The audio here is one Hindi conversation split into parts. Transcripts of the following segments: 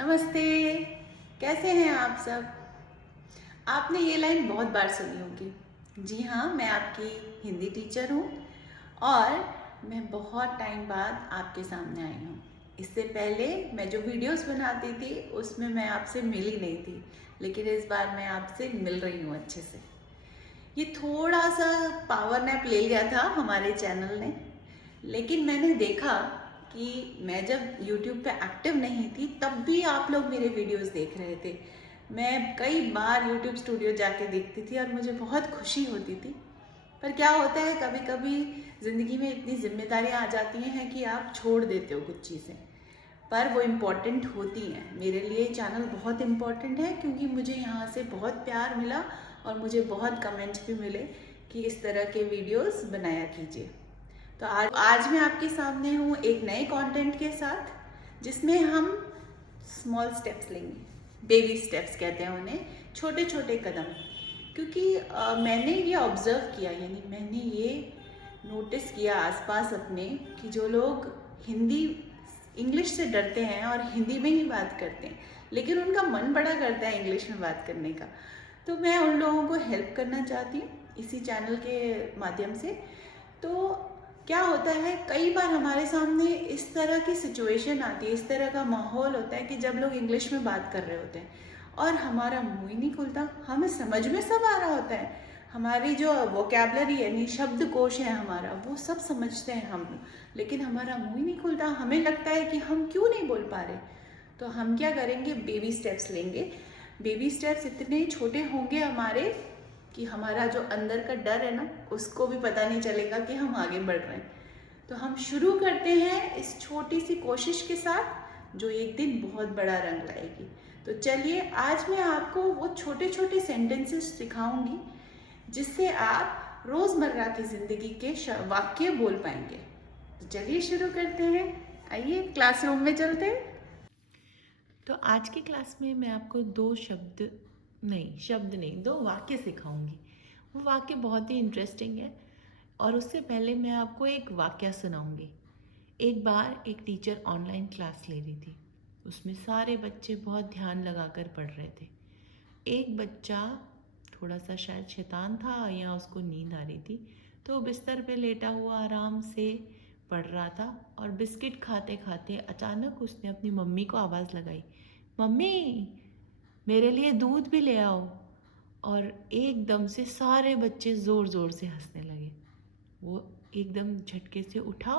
नमस्ते। कैसे हैं आप सब? आपने ये लाइन बहुत बार सुनी होगी। जी हाँ, मैं आपकी हिंदी टीचर हूँ और मैं बहुत टाइम बाद आपके सामने आई हूँ। इससे पहले मैं जो वीडियोस बनाती थी उसमें मैं आपसे मिली नहीं थी, लेकिन इस बार मैं आपसे मिल रही हूँ अच्छे से। ये थोड़ा सा पावर नैप ले लिया था हमारे चैनल ने, लेकिन मैंने देखा कि मैं जब YouTube पे एक्टिव नहीं थी तब भी आप लोग मेरे वीडियोस देख रहे थे। मैं कई बार YouTube स्टूडियो जाके देखती थी और मुझे बहुत खुशी होती थी। पर क्या होता है, कभी कभी ज़िंदगी में इतनी जिम्मेदारियां आ जाती हैं कि आप छोड़ देते हो कुछ चीज़ें, पर वो इम्पॉर्टेंट होती हैं। मेरे लिए चैनल बहुत इम्पॉर्टेंट है क्योंकि मुझे यहाँ से बहुत प्यार मिला और मुझे बहुत कमेंट्स भी मिले कि इस तरह के वीडियोस बनाया कीजिए। तो आज मैं आपके सामने हूँ एक नए कंटेंट के साथ, जिसमें हम स्मॉल स्टेप्स लेंगे। बेबी स्टेप्स कहते हैं उन्हें, छोटे छोटे कदम। क्योंकि मैंने ये ऑब्ज़र्व किया, यानी मैंने ये नोटिस किया आसपास अपने, कि जो लोग हिंदी इंग्लिश से डरते हैं और हिंदी में ही बात करते हैं, लेकिन उनका मन बड़ा करता है इंग्लिश में बात करने का। तो मैं उन लोगों को हेल्प करना चाहती हूँ इसी चैनल के माध्यम से। तो क्या होता है, कई बार हमारे सामने इस तरह की सिचुएशन आती है, इस तरह का माहौल होता है कि जब लोग इंग्लिश में बात कर रहे होते हैं और हमारा मुंह ही नहीं खुलता। हमें समझ में सब आ रहा होता है, हमारी जो वोकैबलरी यानी शब्दकोश है हमारा, वो सब समझते हैं हम, लेकिन हमारा मुंह ही नहीं खुलता। हमें लगता है कि हम क्यों नहीं बोल पा रहे। तो हम क्या करेंगे, बेबी स्टेप्स लेंगे। बेबी स्टेप्स इतने छोटे होंगे हमारे कि हमारा जो अंदर का डर है ना, उसको भी पता नहीं चलेगा कि हम आगे बढ़ रहे हैं। तो हम शुरू करते हैं इस छोटी सी कोशिश के साथ, जो एक दिन बहुत बड़ा रंग लाएगी। तो चलिए, आज मैं आपको वो छोटे छोटे सेंटेंसेस सिखाऊंगी जिससे आप रोज़मर्रा की ज़िंदगी के वाक्य बोल पाएंगे। तो चलिए शुरू करते हैं। आइए क्लासरूम में चलते हैं। तो आज की क्लास में मैं आपको दो वाक्य सिखाऊंगी। वो वाक्य बहुत ही इंटरेस्टिंग है। और उससे पहले मैं आपको एक वाक्य सुनाऊंगी। एक बार एक टीचर ऑनलाइन क्लास ले रही थी। उसमें सारे बच्चे बहुत ध्यान लगाकर पढ़ रहे थे। एक बच्चा थोड़ा सा शायद शैतान था या उसको नींद आ रही थी, तो बिस्तर पे लेटा हुआ आराम से पढ़ रहा था। और बिस्किट खाते खाते अचानक उसने अपनी मम्मी को आवाज़ लगाई, मम्मी मेरे लिए दूध भी ले आओ। और एकदम से सारे बच्चे ज़ोर ज़ोर से हंसने लगे। वो एकदम झटके से उठा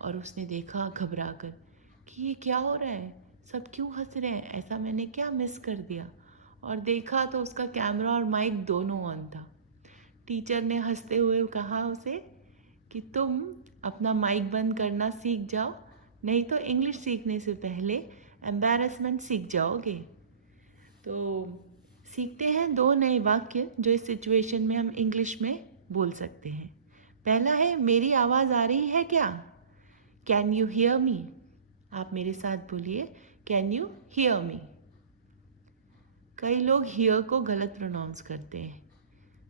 और उसने देखा घबरा कर कि ये क्या हो रहा है, सब क्यों हंस रहे हैं, ऐसा मैंने क्या मिस कर दिया। और देखा तो उसका कैमरा और माइक दोनों ऑन था। टीचर ने हंसते हुए कहा उसे कि तुम अपना माइक बंद करना सीख जाओ, नहीं तो इंग्लिश सीखने से पहले एम्बैरेसमेंट सीख जाओगे। तो सीखते हैं दो नए वाक्य जो इस सिचुएशन में हम इंग्लिश में बोल सकते हैं। पहला है, मेरी आवाज़ आ रही है क्या? Can you hear me? आप मेरे साथ बोलिए, कैन यू हियर मी? कई लोग हियर को गलत प्रोनाउंस करते हैं,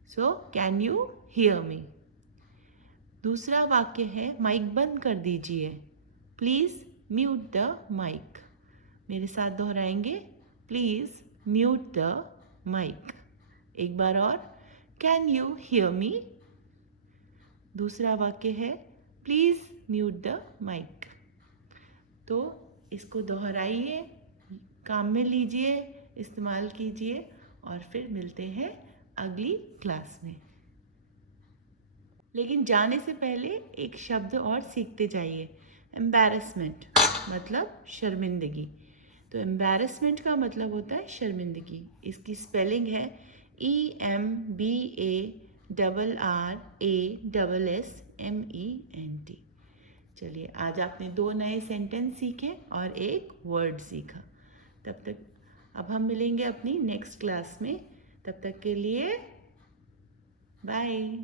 so can you hear me. दूसरा वाक्य है, माइक बंद कर दीजिए, प्लीज़ म्यूट द माइक। मेरे साथ दोहराएंगे, प्लीज़ म्यूट द माइक। एक बार और, कैन यू हियर मी? दूसरा वाक्य है, प्लीज़ म्यूट द माइक। तो इसको दोहराइए, काम में लीजिए, इस्तेमाल कीजिए और फिर मिलते हैं अगली क्लास में। लेकिन जाने से पहले एक शब्द और सीखते जाइए। एम्बैरेसमेंट मतलब शर्मिंदगी। तो एम्बैरेसमेंट का मतलब होता है शर्मिंदगी। इसकी स्पेलिंग है EMBARRASSMENT। चलिए, आज आपने दो नए सेंटेंस सीखे और एक वर्ड सीखा। तब तक अब हम मिलेंगे अपनी नेक्स्ट क्लास में। तब तक के लिए बाय।